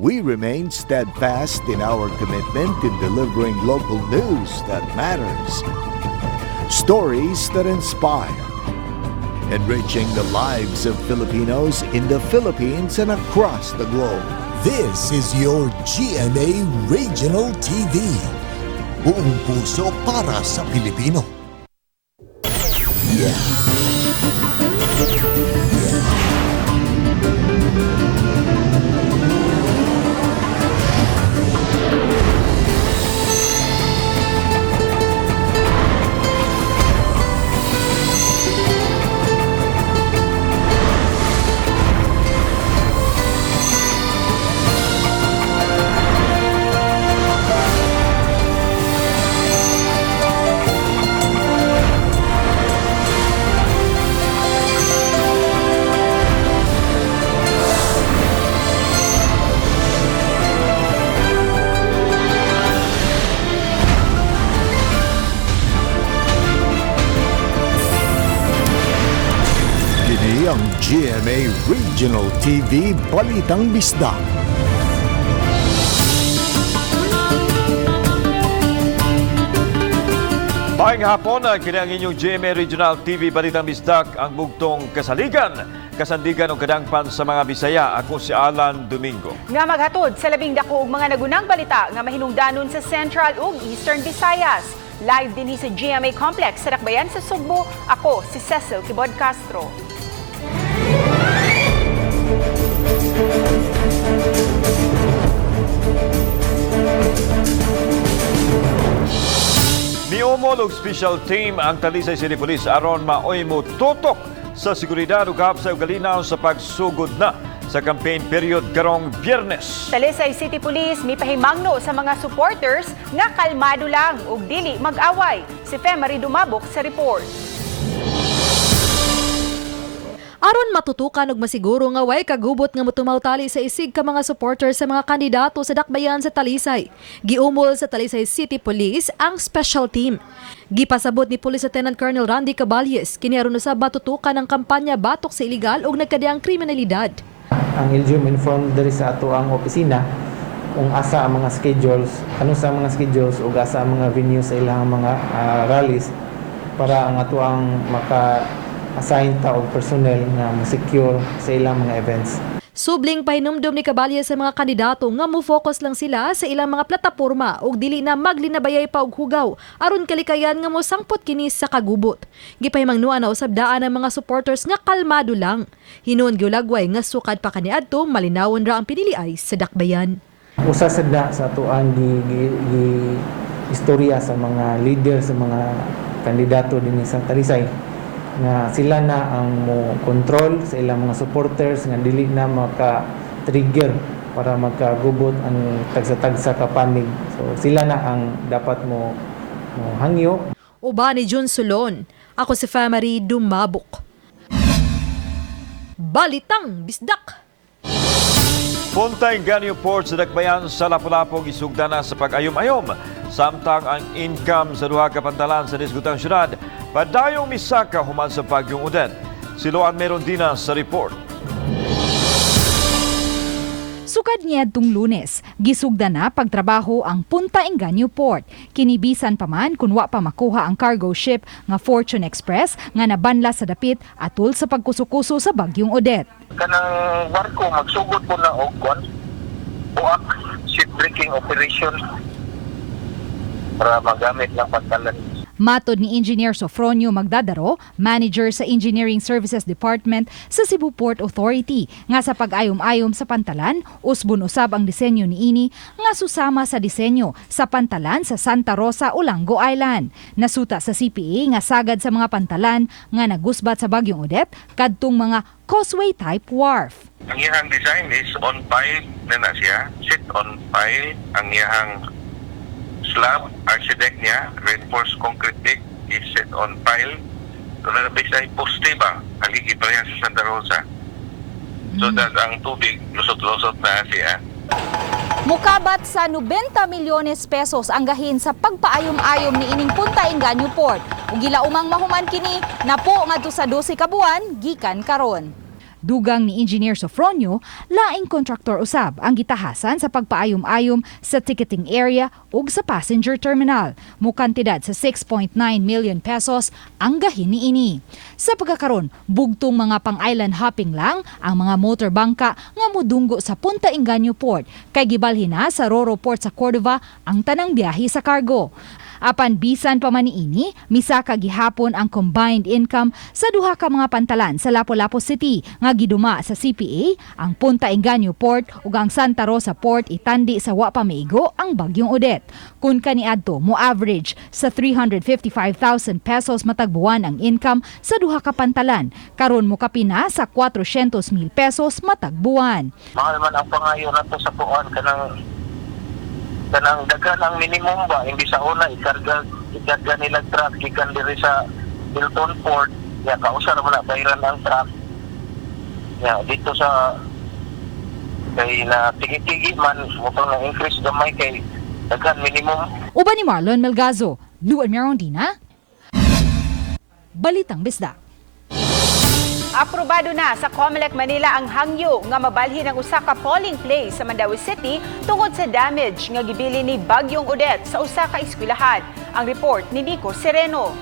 we remain steadfast in our commitment in delivering local news that matters. Stories that inspire. Enriching the lives of Filipinos in the Philippines and across the globe. This is your GMA Regional TV. Buong puso para sa Pilipino. Ang GMA Regional TV Balitang Bisdak. Maayong hapon, kini ang inyong GMA Regional TV Balitang Bisdak, ang bugtong kasaligan, kasandigan o kadangpan sa mga Bisaya. Ako si Alan Domingo. Nga maghatod sa labing dako og mga nagunang balita nga mahinungdanon sa Central ug Eastern Visayas. Live din sa GMA Complex sa Dakbayan sa Sugbo. Ako si Cecil Kibod Castro. Niumolog special team ang Talisay City Police aron maoy mo tutok sa seguridad ug sa ugalinaw sa pagsugod na sa campaign period karong Biyernes. Talisay City Police mipahimangno sa mga supporters nga kalmado lang ug dili mag-away. Si Femari Dumabok sa report. Aron matutukan og masiguro nga way kagubot nga motumaw tali sa isig ka mga supporters sa mga kandidato sa dakbayan sa Talisay. Giumol sa Talisay City Police ang special team. Gipasabot ni Police Lieutenant Colonel Randy Caballes kini aron usab matutukan ang kampanya batok sa illegal ug nagkadiang kriminalidad. Ang LGU informed diri sa ato ang opisina kung asa ang mga schedules, ano sa mga schedules ug asa ang mga venues sa ilang mga rallies para ang ato ang assign ta og personnel nga mo-secure sa ilang mga events. Subling pahinumdum ni Caballes sa mga kandidato nga mo-focus lang sila sa ilang mga plataporma ug dili na maglinabayay pa og hugaw aron kalikayan nga mosangpot kini sa kagubot. Gipahimangnuan na usab daan ang mga supporters nga kalmado lang. Hinuon gyulagway nga sukad pa kaniadto malinawon ra ang piniliay sa dakbayan. Usa sad na sa ato ang istorya sa mga leader sa mga kandidato dinhi sa Talisay nga sila na ang mo control sa ilang mga supporters nga dili na maka-trigger para magkagubot ang tagsa-tagsa ka panig. So sila na ang dapat mo hangyo. Uba ni Jun Solon, ako si Femari Dumabok. Balitang Bisdak. Puntay Ganyo Port sa dakbayan sa Lapu-Lapu isugda na sa pag-ayom-ayom. Samtang ang income sa duha ka pantalan sa disgutang syudad, padayong misaka human sa Bagyong Odette. Siloan meron din sa report. Sukad niadtong Lunes, gisugda na pagtrabaho ang Punta Engaño Port. Kinibisan pa man kung wa pa makuha ang cargo ship nga Fortune Express nga nabanla sa dapit atol sa pagkusukuso sa Bagyong Odette. Kanang barko magsugod po na og buak shipbreaking operation para magamit ng pantalan. Matod ni Engineer Sofronio Magdadaro, manager sa Engineering Services Department sa Cebu Port Authority, nga sa pag-ayom-ayom sa pantalan, usbon usab ang disenyo niini nga susama sa disenyo sa pantalan sa Santa Rosa, Olango Island. Nasuta sa CPA nga sagad sa mga pantalan nga nagusbat sa Bagyong Odette kadtong mga causeway type wharf. Ang iyang design is on pile na siya, sit on pile. Ang iyang slab, architect niya, reinforced concrete deck is set on pile. So nalabis ay poste ba, haligi pa rin sa Santa Rosa. So that ang tubig, lusot-lusot na siya. Mukabat sa 90 milyones pesos ang gahin sa pagpaayom-ayom ni ining Punta Engaño Port. Ug gilaumang mahuman kini napo ngadto sa 12 ka buwan gikan karon. Dugang ni Engineer Sofronio, laing kontraktor usab ang gitahasan sa pagpaayom-ayom sa ticketing area ug sa passenger terminal. Mukantidad sa 6.9 million pesos ang gahin niini. Sa pagkakaron, bugtong mga pang-island hopping lang ang mga motorbangka nga modunggo sa Punta Engaño Port kay gibalhin na sa Roro Port sa Cordova ang tanang biyahe sa cargo. Apan bisan pa man niini, misa ka gihapon ang combined income sa duha ka mga pantalan sa Lapu-Lapu City nga giduma sa CPA, ang Punta Engaño Port ug ang Santa Rosa Port itandi sa wa pa maigo ang bagyong Odette. Kun kaniadto mo average sa 355,000 pesos matag buwan ang income sa duha ka pantalan, karon mo kapina sa 400,000 pesos matag buwan. Mahal man ang pangayo nato sa kuan kanang dagan ang minimum ba, hindi sa una ikarga nila truck gikan diri sa Hilton Port, ya kausar man na bayran ang truck. Ya dito sa kay na tigi-tigi man mo na increase gamay kay dagan minimum. Uban ni Marlon Melgazo, Luan Mirondina, Balitang Bisdak. Aprobado na sa COMELEC Manila ang hangyo nga mabalhin ang usa ka polling place sa Mandaue City tungod sa damage nga gibili ni Bagyong Odette sa usa ka eskwelahan. Ang report ni Nico Sereno.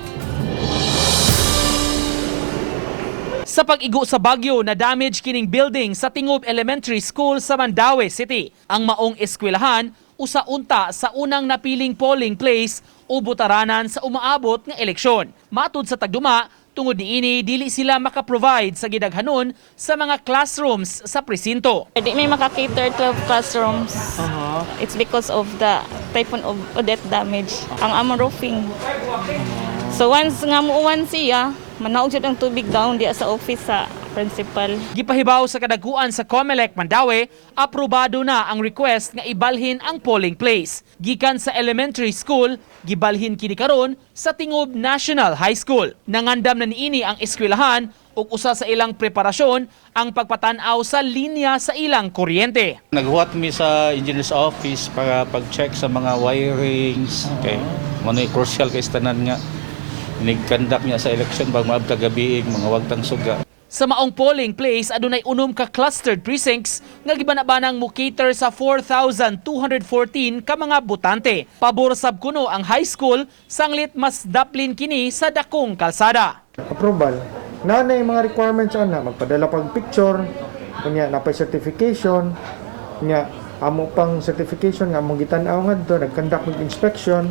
Sa pag-igo sa bagyo na damage kining building sa Tingob Elementary School sa Mandaue City, ang maong eskwelahan usa-unta sa unang napiling polling place o butaranan sa umaabot nga eleksyon. Matud sa tagduma, tungod niini dili sila maka-provide sa gidaghanon sa mga classrooms sa presinto. Di may maka-cater 12 classrooms. It's because of the Typhoon of Odette damage. Ang among roofing. So once nga muuwan siya, manaog jud ang tubig down diya sa office sa principal. Gipahibaw sa kadaguan sa COMELEC Mandaue, aprobado na ang request nga ibalhin ang polling place. Gikan sa elementary school, gibalhin kini karon sa Tingob National High School. Nangandam na niini ang eskwelahan ug usa sa ilang preparasyon ang pagpatan-aw sa linya sa ilang kuryente. Naghuwat mi sa engineer's office para pag-check sa mga wirings. Okay. Mano'y crucial kay tanan nga. Nigkandak niya sa election pag maabta gabi mga wagtang suga. Sa maong polling place, adunay unom ka clustered precincts nga gibanabanang mo cater sa 4,214 ka mga botante. Pabor sab kuno ang high school, sanglit mas daplin kini sa dakong kalsada. Approval. Na yung mga requirements ana, magpadala pag picture, kunya napay certification, kunya amo pang certification nga among gitan-aw ngadto, nag-conduct ng inspection.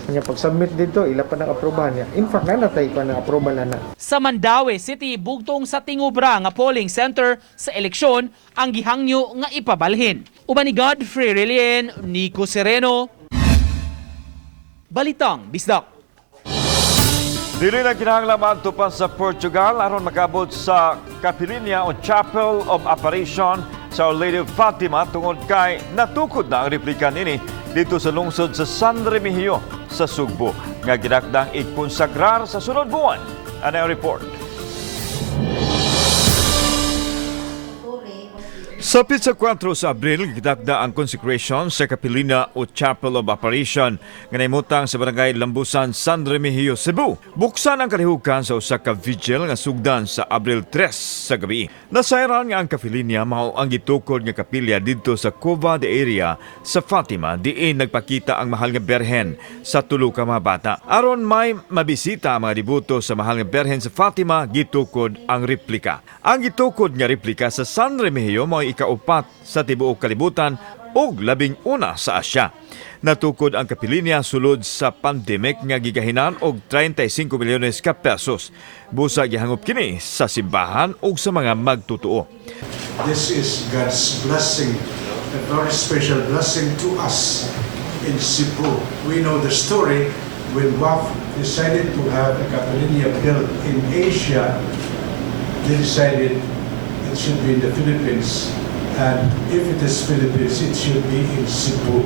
Kanya pag-submit dito, ila pa ng aprobahan niya. In fact, nanatay pa ng approval na. Sa Mandaue City, bugtong sa Tingobra nga polling center sa eleksyon ang gihangyo nga ipabalhin. Uban ni Godfrey Relien, Nico Sereno, Balitang Bisdak. Dili na kinahanglan maadtupan sa Portugal aron makabot sa Capilinia o Chapel of Apparition sa Our Lady of Fatima tungod kay natukod na ang replika nini dito sa lungsod sa San Remigio sa Sugbo nga ginakdang ikonsagrar sa sunod buwan. Ano ang report? Sa Pizza 4 sa Abril, gidakda ang consecration sa Capilina o Chapel of Apparition nga naimutang sa barangay Lambusan, San Remigio, Cebu. Buksan ang kalihukan sa usa ka vigil nga sugdan sa Abril 3 sa gabi. Nasayran nga ang Capilinia mao ang gitukod nga kapilya didto sa Cova de Area sa Fatima diin nagpakita ang mahal nga berhen sa tulo ka mga bata. Aron may mabisita ang mga devoto sa mahal nga berhen sa Fatima, gitukod ang replika. Ang gitukod nga replika sa San Remigio mao ikaupat sa tibuok kalibutan ug 11 sa Asya. Natukod ang Capilinia sulod sa pandemic nga gigahinan og 35 milyones ka pesos. Busa gihangop kini sa simbahan ug sa mga magtutuo. This is God's blessing, a very special blessing to us in Cebu. We know the story when WAF decided to have a Capilinia built in Asia. They decided it should be in the Philippines. And if it is Philippines, it should be in Cebu.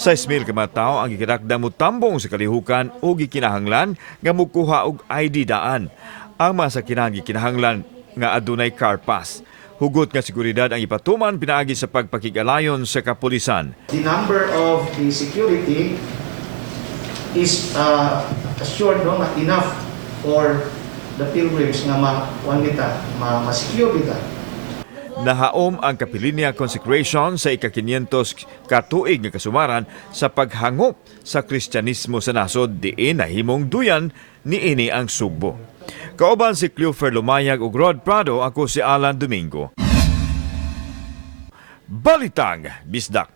6,000 ka mga tao ang gikinakdang mutambong sa kalihukan o gikinahanglan nga mukuha og ID daan. Ang mga sakinang gikinahanglan nga adunay car pass. Hugot nga seguridad ang ipatuman pinaagi sa pagpakigalayon sa kapulisan. The number of the security is assured enough for the pilgrims nga ma-wan kita, ma-secure kita. Nahaom ang Kapilinya Consecration sa ika-500 katuig nga kasumaran sa paghangop sa Kristyanismo sa nasod diin nahimong duyan niini ang Sugbo. Kauban si Cleofer Lumayag ug Rod Prado, ako si Alan Domingo. Balitang Bisdak.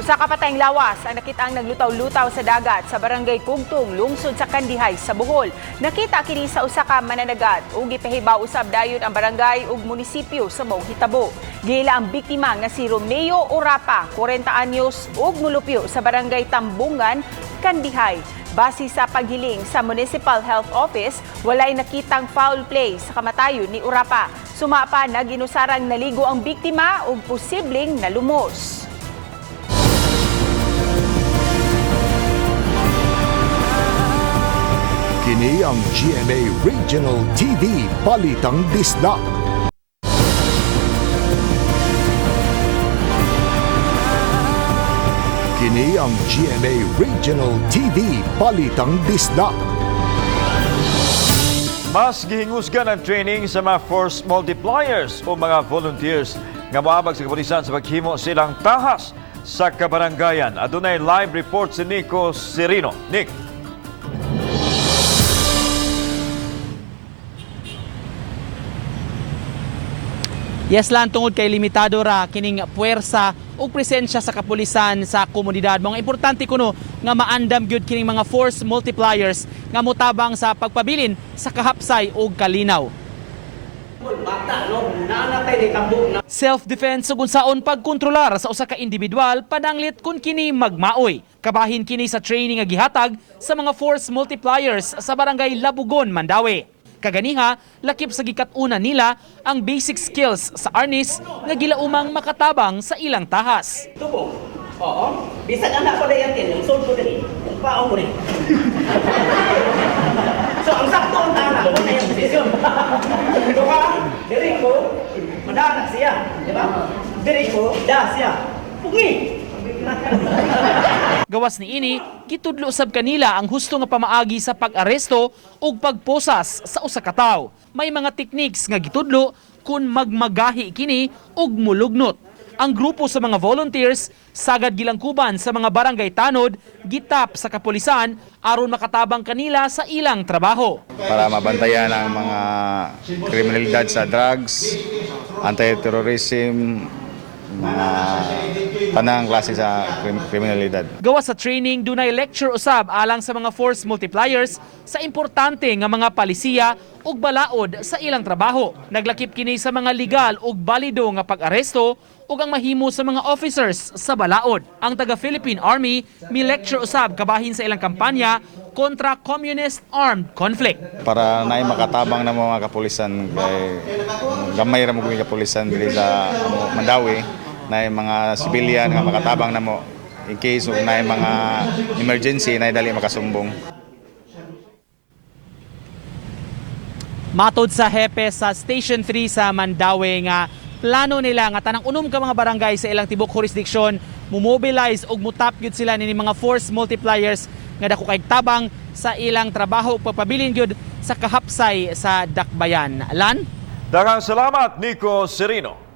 Usa ka patayng lawas ang nakitaang naglutaw-lutaw sa dagat sa barangay Kugtong, lungsod sa Kandihay sa Bohol. Nakita kini sa usa ka mananagat ug gipahibaw usab dayon ang barangay ug munisipyo sa maong hitabo. Gila ang biktima nga si Romeo Orapa, 40 anyos ug mulupyo sa barangay Tambungan, Kandihay. Base sa paghiling sa Municipal Health Office, walay nakitang foul play sa kamatayon ni Orapa. Sumapa na ginusarang naligo ang biktima ug posibleng nalumos. Kini ang GMA Regional TV Balitang Bisdak. Kini ang GMA Regional TV Balitang Bisdak. Mas gihingusgan ang training sa mga force multipliers o mga volunteers nga moabag sa kapulisan sa paghimo silang tahas sa kabarangayan. Adunay live report si Nico Serino. Nick. Yes lang, tungod kay limitado ra kining puwersa o presensya sa kapulisan sa komunidad. Mga importante kuno nga maandam gyud kining mga force multipliers nga motabang sa pagpabilin sa kahapsay o kalinaw. Self-defense ug unsaon pagkontrolar sa usa ka individual padanglit kun kini magmaoy. Kabahin kini sa training nga gihatag sa mga force multipliers sa barangay Labugon, Mandawi. Kaganiha, lakip sa gikat-una nila ang basic skills sa arnis nga gilaumang makatabang sa ilang tahas. Tubong. Oo. Bisag anak ko na yan yung sold ko din. Yung paong ko rin. So, ang sakto ang tahanan ko na yung posisyon. Ito ka, diri ko, madanak siya. Di ba? Diri ko, da siya. Pugi! Gawas ni ini, kitudlo sab kanila ang husto nga pamaagi sa pag-aresto ug pagposas sa usa ka tawo. May mga techniques nga gitudlo kun magmagahi kini ug mulugnot. Ang grupo sa mga volunteers sagad gilangkuban sa mga barangay tanod, gitap sa kapulisan aron makatabang kanila sa ilang trabaho. Para mabantayan ang mga kriminalidad sa drugs, anti-terrorism, mga tanang klase sa kriminalidad. Gawas sa training, dunay lecture usab alang sa mga force multipliers sa importante nga mga palisiya ug balaod sa ilang trabaho. Naglakip kini sa mga legal ug balido nga pag-aresto ug ang mahimo sa mga officers sa balaod. Ang taga-Philippine Army mi lecture usab kabahin sa ilang kampanya kontra communist armed conflict. Para naay makatabang na mga kapulisan kay gamay ra mo gyud kapulisan dili sa Mandawi, naay mga civilian nga makatabang na mo in case ug naay mga emergency naay dali makasumbong. Matod sa hepe sa Station 3 sa Mandawi nga plano nila nga tanang unom ka mga barangay sa ilang tibok jurisdiction mumobilize og mutap gyud sila nini mga force multipliers nga dako kay tabang sa ilang trabaho ug pagpabilin gyud sa kahapsay sa dakbayan. Lan? Daghang salamat, Nico Serino.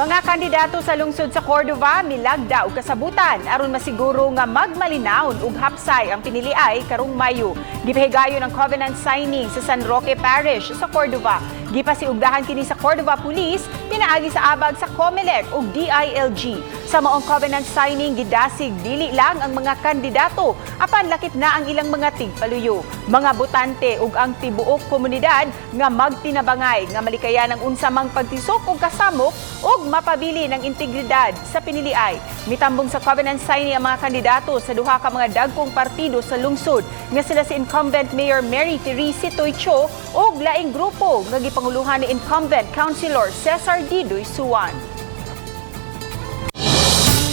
Mga kandidato sa lungsod sa Cordova milagda og kasabutan aron masiguro nga magmalinawon ug hapsay ang piniliay karong Mayo. Gipahigayon ang covenant signing sa San Roque Parish sa Cordova. Gipasiugdahan kini sa Cordova Police pinaagi sa abag sa COMELEC ug DILG. Sa maong covenant signing gidasig dili lang ang mga kandidato apan lakip na ang ilang mga tigpaluyo. Mga botante ug ang tibuok komunidad nga magtinabangay nga malikayan ang unsa mang pagtisok ug kasamok ug mapabili ng integridad sa piniliay. Mitambong sa covenant signing ang mga kandidato sa duha ka mga dagkong partido sa lungsod nga sila si incumbent Mayor Mary Therese Toycho ug laing grupo nga gipanguluhan ni incumbent Councilor Cesar Didoy Suwan.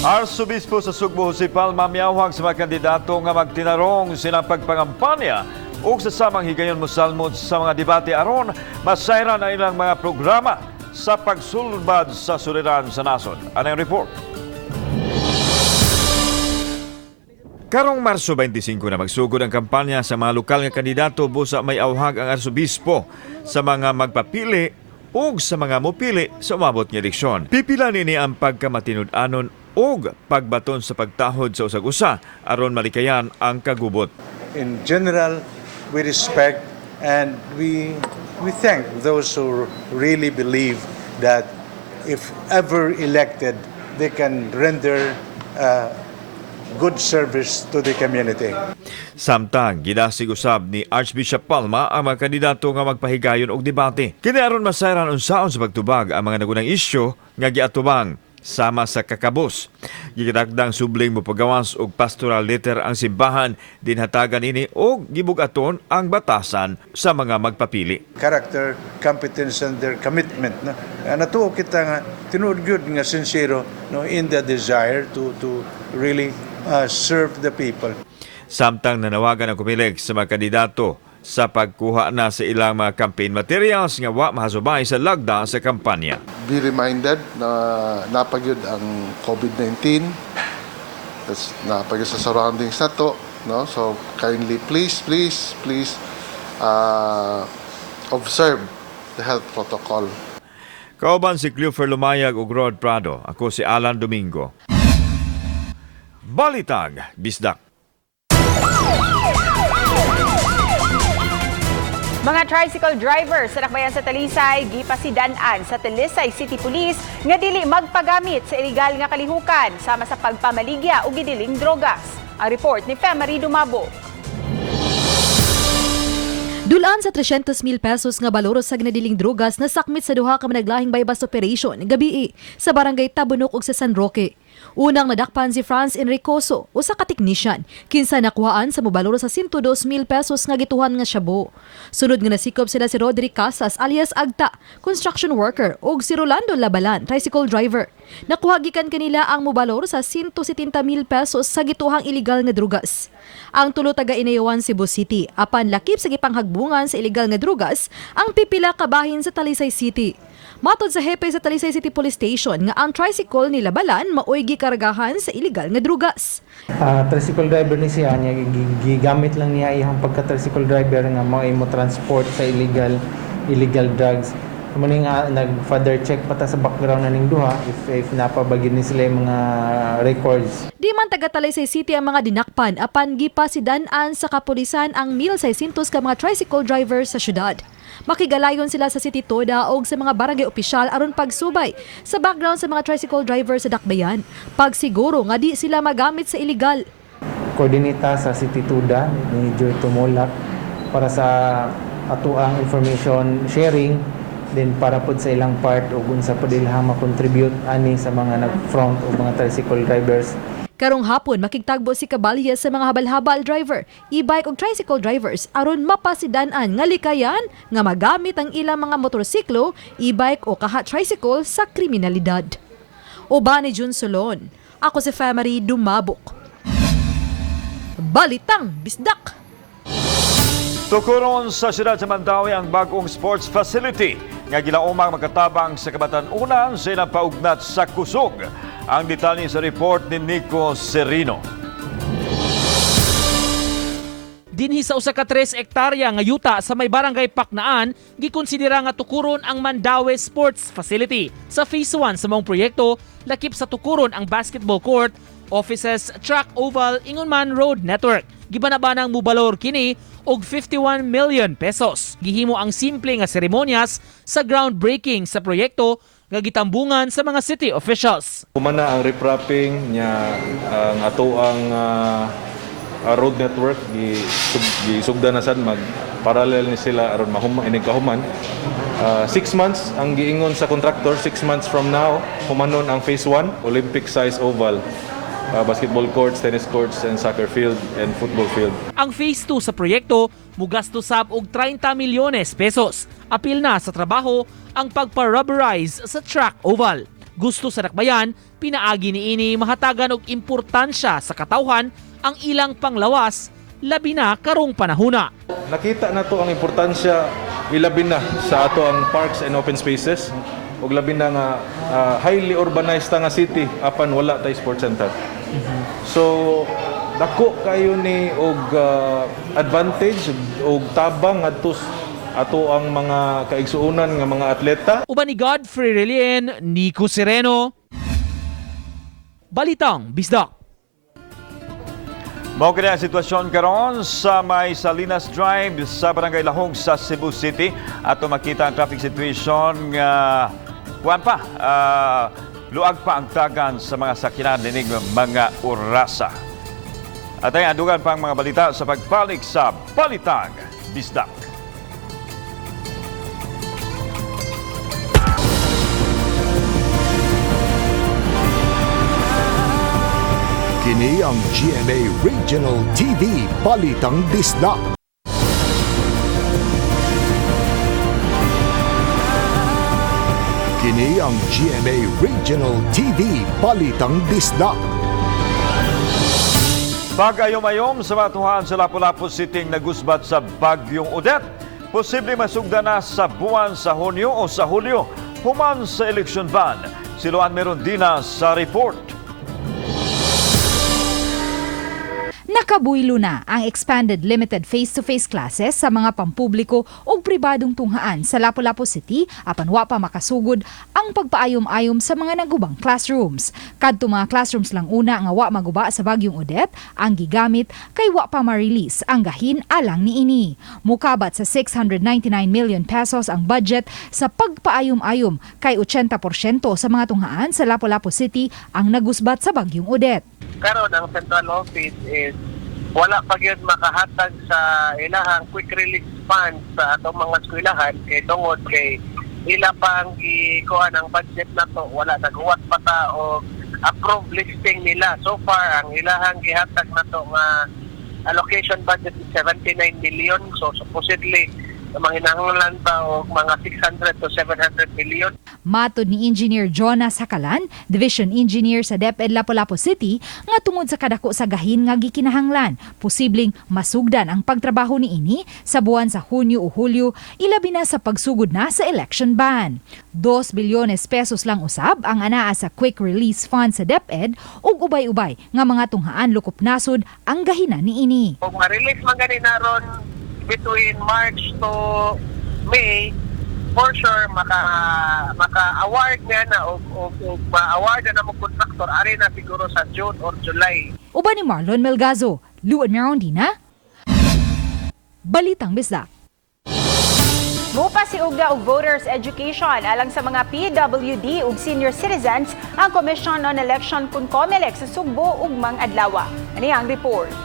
Arsobispo sa Sugbo Jose Palma miyawhag sa mga kandidato nga magtinarong silang pagpangampanya ug sa samang higayon mosalmod sa mga debate aron masayran ang ilang mga programa sa pagsulbad sa suliran sa nason. Anong report? Karong Marso 25 na magsugod ang kampanya sa mga lokal nga kandidato busa may awhag ang arsobispo sa mga magpapili ug sa mga mopili sa umabot nga eleksyon. Pipila nini ang pagkamatinud-anon ug pagbaton sa pagtahod sa usag-usa aron malikayan ang kagubot. In general, we respect and we thank those who really believe that if ever elected, they can render good service to the community. Samtang gidasig usab ni Archbishop Palma ang mga kandidato nga magpahigayon og debate. Kini aron masayran unsaon sa pagtubag ang mga nagunang isyu nga giatubang sama sa kakabus. Gidagdang subling mopagawas og pastoral letter ang simbahan dinhatagan ini og gibugaton ang batasan sa mga magpapili. Character, competence, and their commitment. No? Natuo kita nga tinuod gyud nga sincero no, in the desire to really serve the people. Samtang nanawagan ang kumilig sa mga kandidato sa pagkuha na sa ilang mga campaign materials nga wa mahasubay sa lagda sa kampanya. Be reminded na napagyud ang COVID-19, napagyud sa surroundings na to, no? So kindly please observe the health protocol. Kauban si Cleofer Lumayag ug Rod Prado. Ako si Alan Domingo. Balitag Bisdak. Mga tricycle driver sa dakbayan sa Talisay gipasidan-an sa Talisay City Police nga dili magpagamit sa illegal nga kalihukan sama sa pagpamaligya ug gidiling drogas. Ang report ni Femari Dumabo. Dulaan sa 300,000 pesos nga baloro sa ginadiling drogas na sakmit sa duha ka managlahing bypass operation gabii sa barangay Tabunok ug sa San Roque. Unang nadakpan si Franz Enricoso, usa ka technician, kinsa nakuhaan sa mobaloro sa 102,000 pesos nga gituhan nga shabu. Sunod nga nasikop sila si Roderick Casas alias Agta, construction worker, ug si Rolando Labalan, tricycle driver. Nakuha gikan kanila ang mobaloro sa 170,000 pesos sa gituhang illegal nga drugas. Ang tulo taga Inayawan, Cebu City, apan lakip sa gipanghagbungan sa illegal nga drugas, ang pipila ka bahin sa Talisay City. Matod sa hepe sa Talisay City Police Station nga ang tricycle ni Labalan maoy gikargahan sa illegal nga drugas. Tricycle driver ni siya, gigamit lang niya iyang pagka-tricycle driver nga maoy mo transport sa illegal drugs. Muna nga nag-father check pata sa background na ning duha if napabagin ni sila yung mga records. Di man taga Talisay City ang mga dinakpan apan gipasidan-an sa kapulisan ang 1,600 ka mga tricycle drivers sa syudad. Makigalayon sila sa City Toda o sa mga barangay opisyal aron pagsubay sa background sa mga tricycle drivers sa dakbayan. Pagsiguro nga di sila magamit sa illegal. Koordinita sa City Toda ni Joy Tumolak para sa atuang information sharing din para pod sa ilang part o unsa pod ilahang ma-contribute ani sa mga nag-front o mga tricycle drivers. Karong hapon makigtagbo si Cabalya sa mga habal-habal driver, e-bike ug tricycle drivers aron mapasidan-an nga likayan nga magamit ang ilang mga motorsiklo, e-bike o kaha tricycle sa kriminalidad. Uban ni Jun Solon, ako si Femari Dumabok. Balitang Bisdak. Tukuron sa siyudad sa Mandawi ang bagong sports facility nga gilaumang magkatabang sa kabatan-unan sa ilang paugnat sa kusog. Ang detalye sa report ni Nico Serino. Dinhi sa usa ka 3 hektarya nga yuta sa may barangay Paknaan, gikonsidera nga tukuron ang Mandawi Sports Facility. Sa Phase 1 sa mong proyekto, lakip sa tukuron ang basketball court, offices, track oval, ingon man road network. Gibanabanang mubalor kini og 51 million pesos. Gihimo ang simple nga seremonyas sa groundbreaking sa proyekto nga gitambungan sa mga city officials. Humana ang reprapping niya ang atoang road network gisugdan na sad mag parallel ni sila aron ining kahuman. 6 months ang giingon sa contractor, 6 months from now humanon ang phase 1, Olympic size oval. Basketball courts, tennis courts, and soccer field, and football field. Ang phase 2 sa proyekto, mugasto sab og 30 milyones pesos. Apil na sa trabaho ang pagpa-rubberize sa track oval. Gusto sa dakbayan, pinaagi niini mahatagan og importansya sa katawhan ang ilang panglawas labi na karong panahuna. Nakita na to ang importansya ilabi na sa ato ang parks and open spaces ug labi na nga highly urbanized nga city apan wala tay sports center. So dako kayo ni og advantage og tabang adto ato ang mga kaigsuonan nga mga atleta. Uban ni Godfrey Relien, Nico Sereno, Balitang Bisdak. Mao kini ang sitwasyon karon sa may Salinas Drive sa Barangay Lahog sa Cebu City. Ato makita ang traffic situation nga luag pa ang tagan sa mga sakyanan dinig mga orasa. At ay adugan pa ang mga balita sa pagbalik sa Balitang Bisdak. Kini ang GMA Regional TV Balitang Bisdak. Kini ang GMA Regional TV Balitang Bisdak. Pag-ayom-ayom sa matuhan sa Lapu-Lapu City nagusbat sa Bagyong Odette. Posible masugda na sa buwan sa Hunyo o sa Hulyo human sa election ban. Siluan meron din na sa report. Nakabuylo na ang expanded limited face-to-face classes sa mga pampubliko o pribadong tunghaan sa Lapu-Lapu City apan wa pa makasugod ang pagpaayom-ayom sa mga nagubang classrooms. Kadto mga classrooms lang una nga wa maguba sa Bagyong Odette ang gigamit kay wa pa ma-release ang gahin alang niini. Mukabat sa 699 million pesos ang budget sa pagpaayom-ayom kay 80% sa mga tunghaan sa Lapu-Lapu City ang nagusbat sa Bagyong Odette. Karon ang central office is wala pa gyud makahatag sa ilahang quick release funds sa atong mga eskwelahan tungod kay ila pang gikuha ng budget nato wala naghuwat pa ta og approved listing nila. So far ang ilahang gihatag nato nga allocation budget is 79 million, so supposedly manginahanglan pa og mga 600 to 700 million. Matod ni Engineer Jonas Hakalan, Division Engineer sa DepEd Lapu-Lapu City, nga tungod sa kadako sa gahin nga gikinahanglan, posibleng masugdan ang pagtrabaho niini sa buwan sa Hunyo o Hulyo, ilabi na sa pagsugod na sa election ban. 2 bilyones pesos lang usab ang anaa sa quick release fund sa DepEd ug ubay-ubay nga mga tunghaan lukop nasod ang gahinan niini. Kung ma-release man gani naron between March to May, for sure maka-award niya na o ma-award na mo contractor ari na siguro sa June or July. Uban ni Marlon Melgazo, Luan Merondina, Balitang Bisdak. Mupa si Ugda og Voters Education alang sa mga PWD ug senior citizens ang Commission on Election COMELEC sa Sugbo ug Mang-Adlawa. Ani ang report.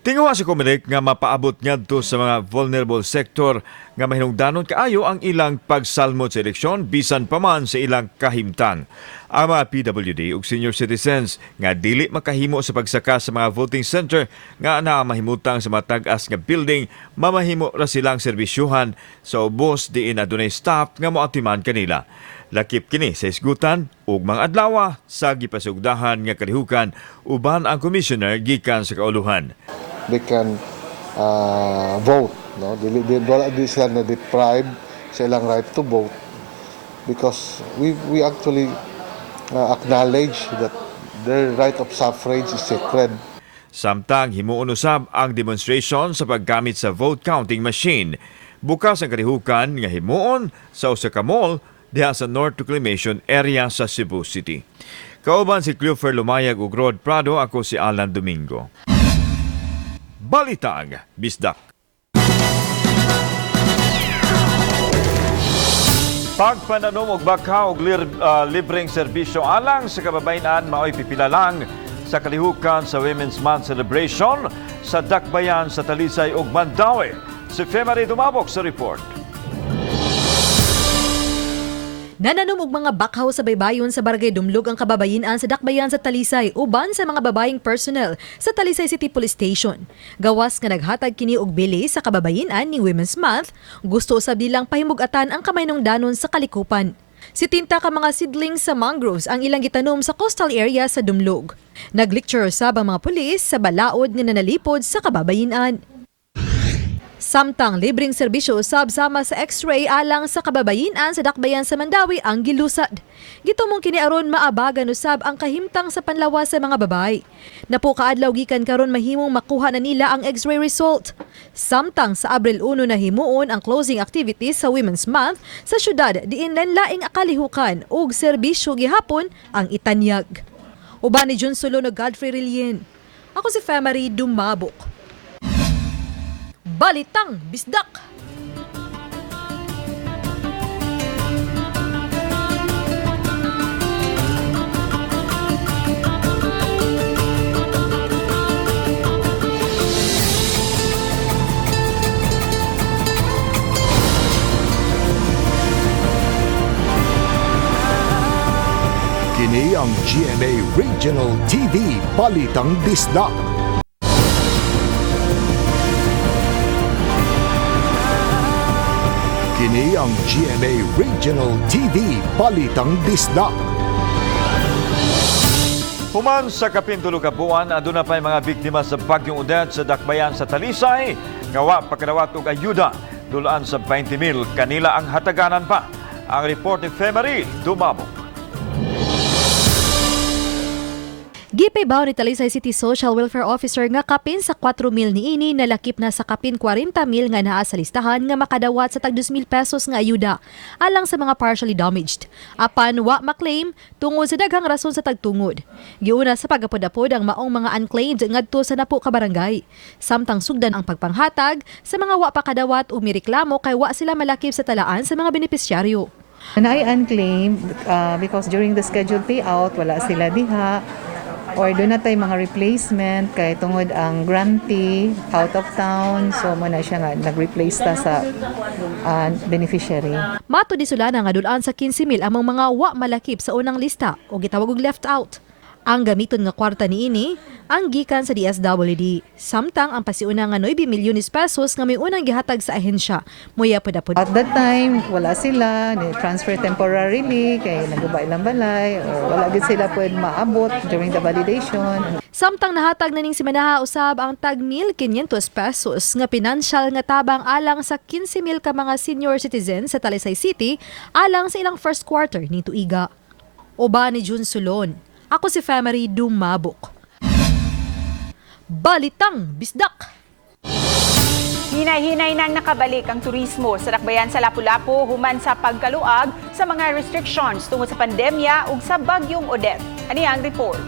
Tinguha si COMELEC nga mapaabot ngadto sa mga vulnerable sector nga mahinungdanon kaayo ang ilang pagsalmot sa eleksyon bisan pa man sa ilang kahimtang. Ang mga PWD ug senior citizens nga dili makahimo sa pagsaka sa mga voting center nga mahimutang sa matag-as nga building, mamahimo ra silang serbisyuhan sa ubos diin adunay staff nga moatiman kanila. Lakip kini sa isgutan ug mga adlaw sa gipasugdahan nga kalihukan uban ang commissioner gikan sa kauluhan. They can vote, no? Di sila na deprive sa ilang right to vote because we actually acknowledge that their right of suffrage is sacred. Samtang himuon usab ang demonstration sa paggamit sa vote counting machine. Bukas ang kalihukan nga himuon sa usa ka mall diha sa North Reclamation Area sa Cebu City. Kauban si Cleofer Lumayag ug Rod Prado, ako si Alan Domingo. Balitang Bisdak. Pagpananom og baka og libreng serbisyo alang sa kababayan mao'y pipila lang sa kalihukan sa Women's Month celebration sa Dakbayan sa Talisay ug Mandaue. Si Femari Dumabok sa report. Nananom og mga bakhaw sa baybayon sa Barangay Dumlog ang kababayan sa Dakbayan sa Talisay uban sa mga babayeng personnel sa Talisay City Police Station. Gawas nga naghatag kini og bili sa kababayan ni Women's Month, gusto usab nilang pahimug-atan ang kamaynungdanon sa kalikupan. Si tinta ka mga seedlings sa mangroves ang ilang gitanom sa coastal area sa Dumlog. Naglecture usab ang mga pulis sa balaod nga nanalipod sa kababayin-an. Samtang libreng serbisyo usab sama sa X-ray alang sa kababayin-an sa dakbayan sa Mandawi ang gilusad. Gitumong kini aron maabagan usab ang kahimtang sa panlawas sa mga babay. Napukaadlaw gikan karon mahimong makuha na nila ang X-ray result. Samtang sa Abril 1 na himuon ang closing activities sa Women's Month sa syudad diin laing akalihukan ug serbisyo gihapon ang itanyag. Uban ni Jun Solo no Godfrey Rilien. Ako si Femari Dumabok. Balitang Bisdak. Kini ang GMA Regional TV Balitang Bisdak. Kini ang GMA Regional TV Balitang Bisdak. Human sa kapintulo ka buwan, aduna pa'y mga biktima sa Bagyong Odette sa dakbayan sa Talisay. Ngawa pagkadawat og ayuda, dulaan sa 20,000 kanila ang hataganan pa. Ang report ni Femari Dumabok. Gipibaw ni Talisay City Social Welfare Officer nga kapin sa 4,000 niini nalakip na sa kapin 40,000 nga naa sa listahan nga makadawat sa tag 2,000 pesos nga ayuda alang sa mga partially damaged. Apan wa maklaim tungod sa daghang rason sa tagtungod. Giuna sa pagapod-apod ang maong mga unclaimed ngadto sa napo ka barangay. Samtang sugdan ang pagpanghatag sa mga wa pa kadawat o mireklamo kay wa sila malakip sa talaan sa mga benepisyaryo. I unclaimed because during the scheduled payout wala sila diha. Or doon na tayo mga replacement kay tungod ang grantee out of town, so mo na siya nga nag-replace ta sa beneficiary. Mato di sulana nga dulaan sa 15,000 among mga wa malakip sa unang lista o gitawag og left out. Ang gamiton nga kwarta niini ang gikan sa DSWD. Samtang ang pasiuna nga 9 milyones pesos nga may unang gihatag sa ahensya moya pod-apod. At that time wala sila ni transfer temporarily kay nagubay lang balay o wala gid sila pwed maabot during the validation. Samtang nahatag na ning simanaha usab ang tag 1,500 pesos nga pinansyal nga tabang alang sa 15,000 ka mga senior citizens sa Talisay City alang sa ilang first quarter ni tuiga. Oba ni Jun Sulon. Ako si Femari Dumabok. Balitang Bisdak. Hinay-hinay nang nakabalik ang turismo sa dakbayan sa Lapu-Lapu human sa pagkaluag sa mga restrictions tungod sa pandemya ug sa Bagyong Odette. Ani ang report.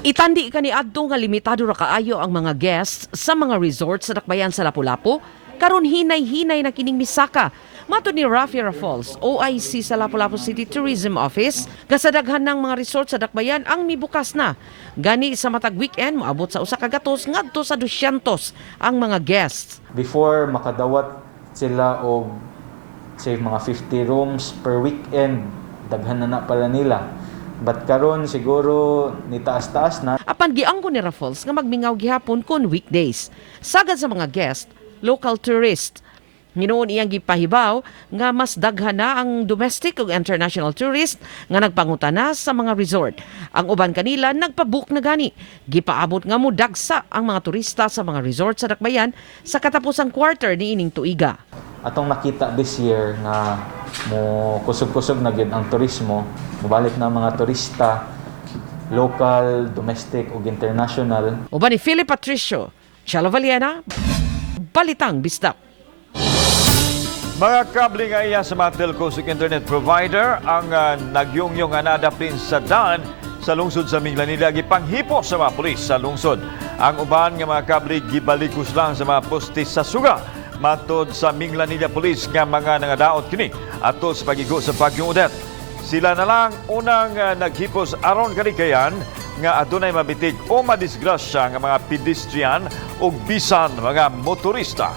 Itandi kaniadto nga limitado ra kaayo ang mga guests sa mga resorts sa dakbayan sa Lapu-Lapu karon hinay-hinay na kining misaka. Matud ni Rafi Raffles, OIC sa Lapu-Lapu City Tourism Office, kasadaghan ng mga resort sa dakbayan ang mibukas na. Gani sa matag weekend, moabot sa usa ka gatos ngadto sa 200 ang mga guests. Before makadawat sila og say mga 50 rooms per weekend, daghan na pala nila. But karon siguro ni taas-taas na. Apan giangko ni Raffles nga magmingaw gihapon kon weekdays. Sagad sa mga guest, local tourists. Nginoon iyang gipahibaw nga mas daghan na ang domestic ug international tourist nga nagpangutana sa mga resort. Ang uban kanila nagpabook na gani. Gipaabot nga mo dagsa ang mga turista sa mga resort sa dakbayan sa katapusang quarter ni ining tuiga. Atong nakita this year nga mo kusog-kusog na gyud ang turismo, mobalik na mga turista local, domestic ug international. Uban ni Philip Patricio, Chalo Valiena, Balitang Bisdak. Mga kable nga iya sa mga telcos ug internet provider ang nagyungyong anadapin sa daan sa lungsod sa Minglanilla gipanghipo sa mga pulis sa lungsod. Ang uban nga mga kable gibalikos lang sa mga poste sa suga. Matod sa Minglanilla Police nga mga nangadaot kini ato sa pagigo sa Bagyong Odette. Sila na lang unang naghipos aron kalikayan nga adunay mabitig o madisgrasya nga mga pedestrian ug bisan mga motorista.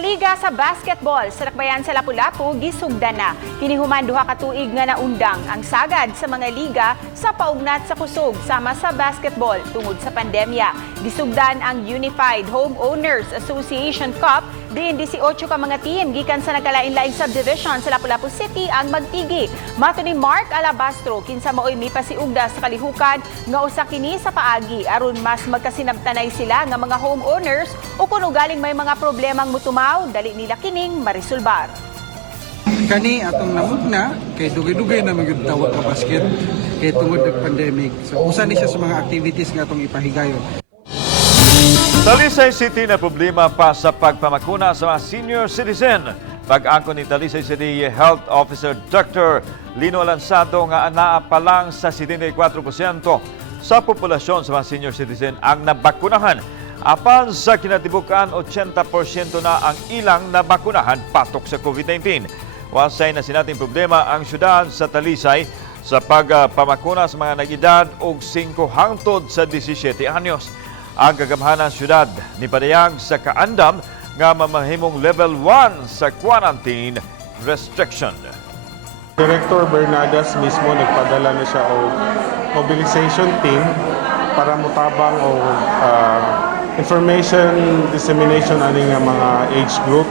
Paliga sa basketball sa Dakbayan sa Lapu-Lapu gisugdan na. Kini human duha ka tuig nga naundang ang sagad sa mga liga sa paugnat sa kusog sama sa basketball tungod sa pandemya. Gisugdan ang Unified Homeowners Association Cup diin 18 ka mga team gikan sa nagkalain-laing subdivision sa Lapu-Lapu City ang magtigi. Mato ni Mark Alabastro kinsa maoy mipasiugda sa kalihukan nga usa kini sa paagi aron mas magkasinabtanay sila nga mga homeowners o kuno galing may mga problemang mutumaw dali nila kining marisulbar. Kani atong namugna kay dugay-dugay na magtawag ka basket kay tungod ng pandemic. So usa ni siya sa mga activities nga atong ipahigayon. Talisay City na problema pa sa pagpamakuna sa mga senior citizen. Pag-angkon ni Talisay City Health Officer Dr. Lino Lanzado nga anaa pa lang sa 74% sa populasyon sa mga senior citizen ang nabakunahan. Apan sa kinatibukan, 80% na ang ilang nabakunahan patok sa COVID-19. Wasay na sinating problema ang syudad sa Talisay sa pagpamakuna sa mga nag-edad og 5 hangtod sa 17 anyos. Ang kagamhanan syudad ni padayag sa kaandam nga mamahimong level 1 sa quarantine restriction. Director Bernadas mismo nagpadala na siya o mobilization team para mutabang o information dissemination ani nga mga age group.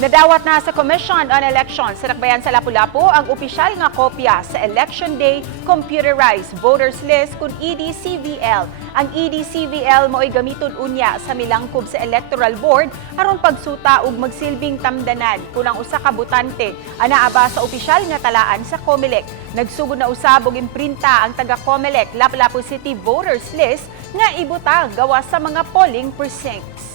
Nadawat na sa Commission on Elections sa Dakbayan sa Lapu-Lapu ang opisyal nga kopya sa Election Day Computerized Voters List kung EDCVL. Ang EDCVL mao'y gamiton unya sa milangkob sa Electoral Board aron pagsuta ug magsilbing tamdanan kung ang usa ka botante anaaba sa opisyal nga talaan sa COMELEC. Nagsugod na usab og imprinta ang taga COMELEC Lapu-Lapu City Voters List nga ibutang gawas sa mga polling precincts.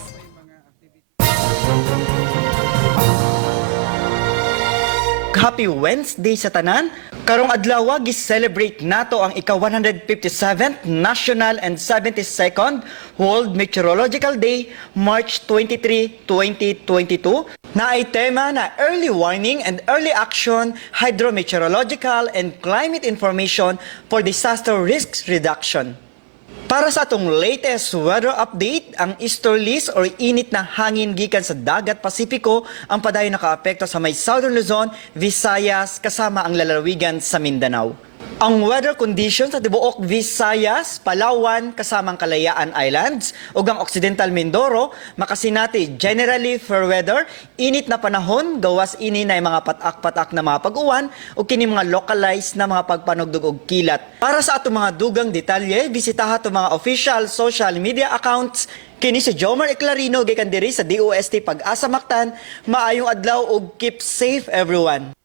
Happy Wednesday sa tanan. Karong adlaw gi-celebrate nato ang ika-157th National and 72nd World Meteorological Day, March 23, 2022. Naay tema na Early Warning and Early Action, Hydrometeorological and Climate Information for Disaster Risks Reduction. Para sa atong latest weather update, ang easterlies or init na hangin gikan sa dagat Pasipiko ang padayon nakaapekto sa may Southern Luzon, Visayas kasama ang lalawigan sa Mindanao. Ang weather conditions sa tibuok Visayas, Palawan kasama ang Kalayaan Islands ug ang Occidental Mindoro makasinati generally fair weather, init na panahon gawas ini na mga patak-patak na mga pag-uwan ug kini mga localized na mga pagpanugdog og kilat. Para sa atong mga dugang detalye, bisitaha to mga official social media accounts. Kini si Jomar Eclarino gikan diri sa DOST Pag-asa Mactan. Maayong adlaw ug keep safe everyone.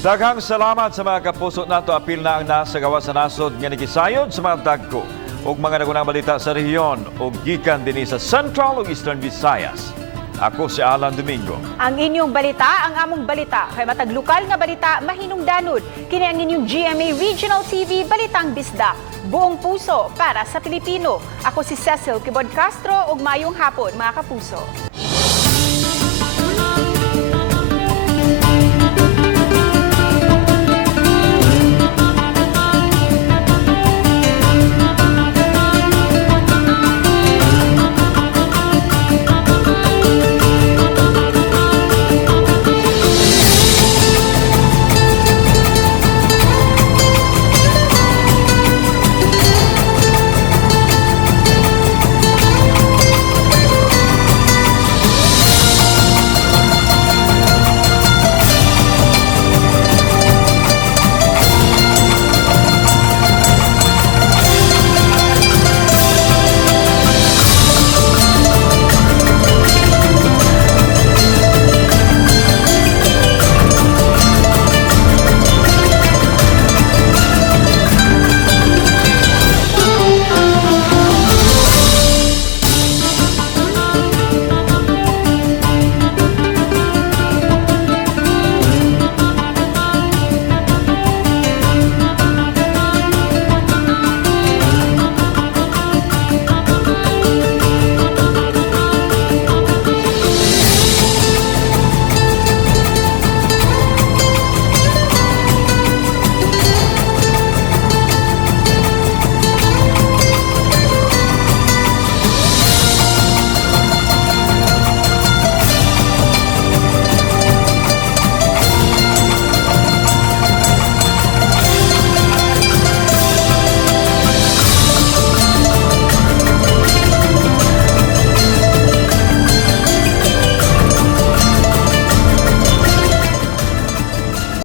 Daghang salamat sa mga kapuso nato. Apil na ang nasa gawa sa nasod nga nagisayod sa mga dagko ug mga nagunang balita sa rehiyon ug gikan dinhi sa Central ug Eastern Visayas. Ako si Alan Domingo. Ang inyong balita, ang among balita. Kay matag lokal nga balita, mahinungdanod. Kini ang inyong GMA Regional TV Balitang Bisda. Buong puso para sa Pilipino. Ako si Cecil Kibod Castro ug mayong hapon mga kapuso.